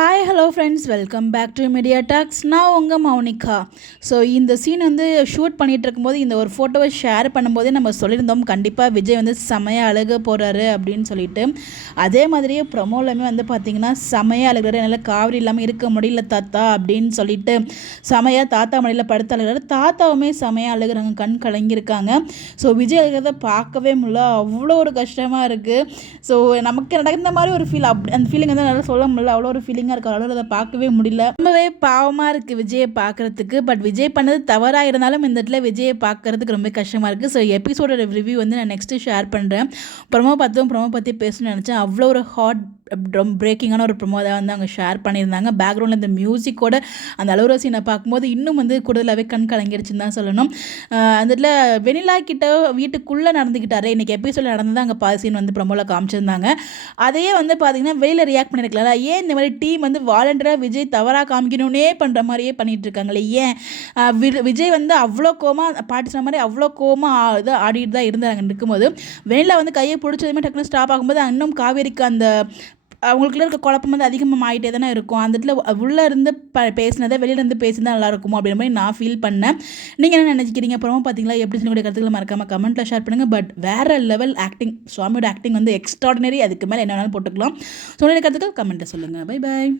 Hi hello friends, welcome back to media talks. நான் உங்கள் Mounika. So இந்த சீன் ஷூட் பண்ணிகிட்டு இருக்கும்போது இந்த ஒரு ஃபோட்டோவை ஷேர் பண்ணும்போதே நம்ம சொல்லியிருந்தோம், கண்டிப்பாக விஜய் செமையாக அழுக போகிறாரு அப்படின்னு சொல்லிட்டு. அதே மாதிரியே ப்ரொமோலையுமே பார்த்திங்கன்னா செமையாக அழுகிறாரு. என்னால் காவிரி இல்லாமல் இருக்க முடியல தாத்தா அப்படின்னு சொல்லிட்டு செமையாக தாத்தா மடியில் படுத்து அழுகிறாரு. தாத்தாவுமே செமையாக அழுகிறாங்க, கண் கலங்கியிருக்காங்க. ஸோ விஜய் அழுகிறத பார்க்கவே முடியல, அவ்வளோ ஒரு கஷ்டமாக இருக்குது. ஸோ நமக்கு நடந்த மாதிரி ஒரு ஃபீல், அந்த ஃபீலிங் நல்லா சொல்ல முடியல, அவ்வளோ ஒரு ஃபீலிங் இருக்காரு. அதை பார்க்கவே முடியல, ரொம்பவே பாவமா இருக்கு விஜயை பார்க்கறதுக்கு. பட் விஜய் பண்ணது தவறா இருந்தாலும் இந்த இடத்துல விஜயை பார்க்கறதுக்கு ரொம்ப கஷ்டமா இருக்கு. ஸோ எபிசோட ரிவ்யூ நான் நெக்ஸ்ட் ஷேர் பண்றேன். ப்ரொமோ பற்றி பேசணும்னு நினைச்சேன். அவ்வளோ ஒரு ஹாட் பிரேக்கிங்கான ஒரு ப்ரொமோ தான் அவங்க ஷேர் பண்ணியிருந்தாங்க. பேக்ரவுண்டில் இந்த மியூசிக்கோட அந்த அழுகிற சீனை பார்க்கும்போது இன்னும் கூடுதலாகவே கண் கலங்கிடுச்சுன்னு தான் சொல்லணும். அந்த இடத்துல வெனிலா கிட்ட வீட்டுக்குள்ளே நடந்துக்கிட்டாரு. இன்றைக்கி எபிசோட நடந்து தான் அங்கே பாதி சீன் ப்ரொமோவில் காமிச்சிருந்தாங்க. அதையே பார்த்தீங்கன்னா வெளியில் ரியாக்ட் பண்ணியிருக்கலாம். ஏன் இந்த மாதிரி டீம் வாலண்டராக விஜய் தவறாக காமிக்கணுன்னே பண்ணுற மாதிரியே பண்ணிகிட்டு இருக்காங்களே, ஏன் விஜய் அவ்வளோ கோமாக பாட்டு சொன்ன மாதிரி அவ்வளோ கோமாக இது ஆடிட்டு தான் இருந்தாங்க. இருக்கும்போது வெனிலா கையை பிடிச்சதுமே டக்குனு ஸ்டாப் ஆகும்போது இன்னும் காவேரிக்கு அந்த அவங்களுக்குள்ள இருக்க குழப்பம் அதிகமாக ஆகிட்டே தானே இருக்கும். அந்த இடத்துல உள்ளே இருந்து பேசினதை வெளியிலேருந்து பேசினா நல்லா இருக்குமோ அப்படின்ற மாதிரி நான் ஃபீல் பண்ணேன். நீங்கள் என்ன நினைக்கிறீங்க? அப்புறமா பார்த்தீங்களா எப்படி சொல்லி கருத்துக்களை மறக்காமல் கமெண்ட்டில் ஷேர் பண்ணுங்கள். பட் வேறு லெவல் ஆக்டிங், சுவாமியோட ஆக்டிங் எக்ஸ்ட்ராடினரி. அதுக்கு மேலே என்ன வேணாலும் போட்டுக்கலாம். ஸோ கருத்துக்கள் கமெண்ட்டை சொல்லுங்கள். Bye bye.